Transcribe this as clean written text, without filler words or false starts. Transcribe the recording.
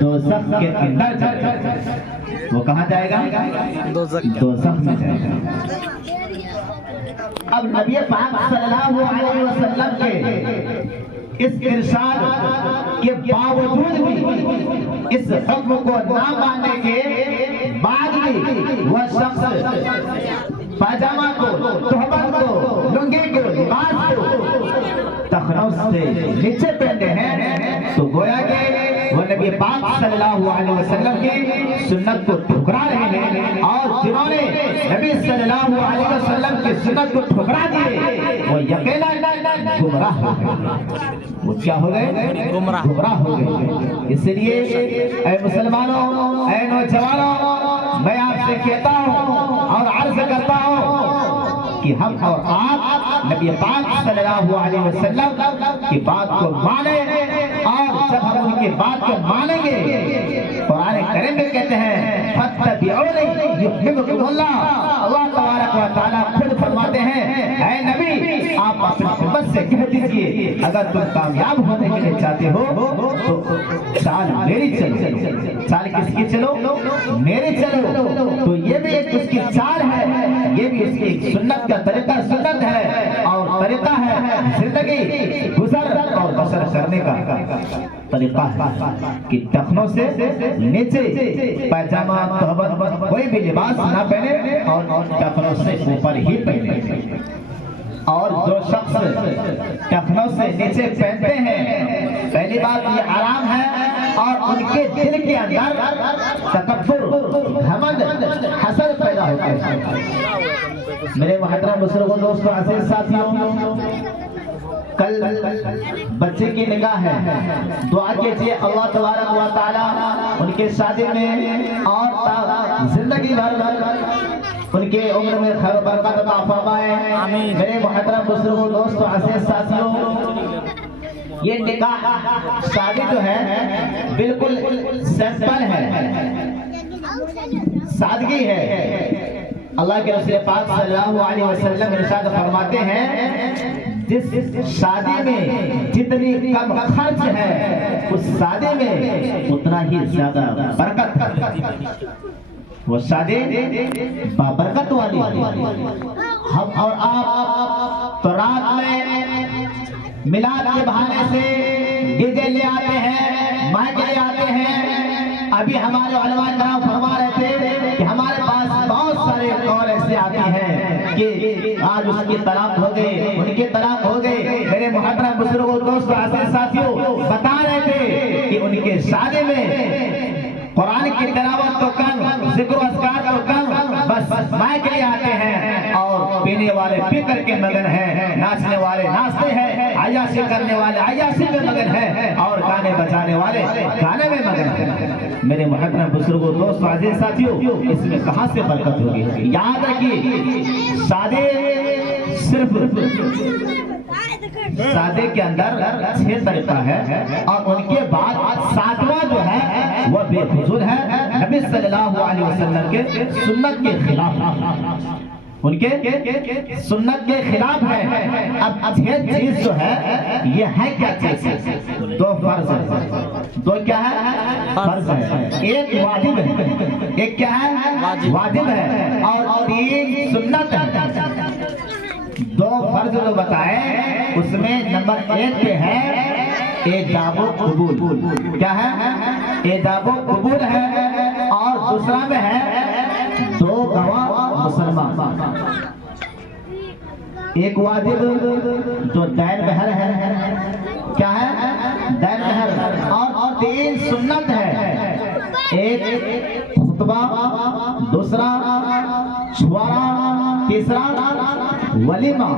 دوزخ کے اندر جائے گا۔ وہ کہاں جائے گا؟ دوزخ میں جائے گا۔ اب نبی پاک صلی اللہ علیہ وسلم کے اس ارشاد کے باوجود بھی، اس حکم کو نہ ماننے کے بعد بھی، وہ شخص پاجامہ کو، تہبند کو، لنگی کو، لباس کو تخنوں سے نیچے پہنتے ہیں، تو گویا کہ وہ نبی پاک صلی اللہ علیہ وسلم کی سنت کو ٹھکرا رہے ہیں، اور جنہوں نے نبی صلی اللہ علیہ وسلم کی سنت کو ٹھکرا دیے وہ یقیناً گمراہ ہو گئے۔ وہ کیا ہو گئے؟ گمراہ ہو گئے۔ اس لیے اے مسلمانوں، اے نوجوانوں، میں آپ سے کہتا ہوں اور عرض کرتا ہوں کہ ہم اور آپ نبی پاک صلی اللہ علیہ وسلم کی بات کو مانیں، اور جب ہم ان کی بات کو مانیں گے، قرآن کریم میں کہتے ہیں فَاتَّبِعُونِي يُحْبِبْكُمُ اللَّهُ، اللہ تبارک و تعالیٰ خود فرماتے ہیں اے نبی آپ اپنی امت سے کہہ دیجئے اگر تم کامیاب ہونے کے لیے چاہتے ہو تو چال میری چلو۔ چال کس کی چلو؟ میری چلو۔ تو یہ بھی ایک اس کی چال ہے، یہ بھی اس کی ایک سنت کا طریقہ، سنت ہے اور طریقہ ہے زندگی گزر اور بسر کرنے کا طریقہ ہے کہ ٹخنوں سے نیچے پاجامہ، تہبند، کوئی بھی لباس نہ پہنے اور ٹخنوں سے اوپر ہی پہنے۔ اور جو شخص ٹخنوں سے نیچے پہنتے ہیں، پہلی بات یہ حرام ہے، اور ان کے دل کے اندر تکبر، گھمنڈ، حسد پیدا ہوتا ہے۔ میرے محترم بزرگوں، دوستوں، عزیز ساتھیوں، کل بچے کی نکاح ہے، دعا کیجئے اللہ تبارک و تعالی ان کے شادی میں اور زندگی بھر ان کے عمر میں خیر و برکت عطا فرمائے۔ میرے محترم بزرگوں، دوستوں، عزیز ساتھیوں، یہ نکاح شادی جو ہے بالکل سمپل ہے، سادگی ہے۔ اللہ کے رسول پاک صلی اللہ علیہ وسلم ارشاد فرماتے ہیں جس شادی میں جتنی کم خرچ ہے اس شادی میں اتنا ہی زیادہ برکت ہے۔ وہ شادی بابرکت والی ہم اور آپ تو رات میں میلاد کے بہانے سے ڈی جے لے آتے ہیں، مائک لے آتے ہیں۔ ابھی ہمارے علماء کرام فرما رہے تھے کہ ہمارے پاس بہت سارے قول ایسے آتے ہیں کہ آج اس کی طلاق ہو گئے، ان کی طلاق ہو گئے۔ میرے محترم بزرگوں، دوستوں، عزیز ساتھیوں، بتا رہے تھے کہ ان کے شادی میں قرآن کی تلاوت تو کم، ذکر و اذکار تو کم، بس مائک لے آتے ہیں اور پینے والے پی کر کے مگن ہیں، ناچنے والے ناچتے ہیں، عیاشی کرنے والے عیاشی میں مگن ہیں، اور گانے بجانے والے گانے میں مگن ہیں۔ میرے محترم بزرگوں، دوستوں، عزیز ساتھیوں، اس میں کہاں سے برکت ہوگی؟ یاد رکھیے شادی صرف شادی کے اندر 6 طریقہ ہے، اور ان کے بعد 7واں جو ہے وہ بے فضول ہے، نبی صلی اللہ علیہ وسلم کے سنت کے خلاف، ان کے سنت کے خلاف ہے۔ اب یہ چیز جو ہے یہ ہے کیا چیز؟ 2 فرض ہے۔ 2 کیا ہے؟ فرض ہے۔ ایک واجب ہے، ایک کیا ہے؟ واجب ہے، اور 3 سنت ہے۔ 2 فرض جو بتائے اس میں نمبر 1 پہ ہے ایجاب و قبول۔ کیا ہے؟ ایجاب و قبول ہے، اور دوسرا میں ہے 2 گواہ مسلمان۔ ایک واجب جو دین بہر ہے، کیا ہے؟ دین بہر، اور 3 سنت ہے، ایک خطبہ، دوسرا چھوارا، تیسرا ولیمہ۔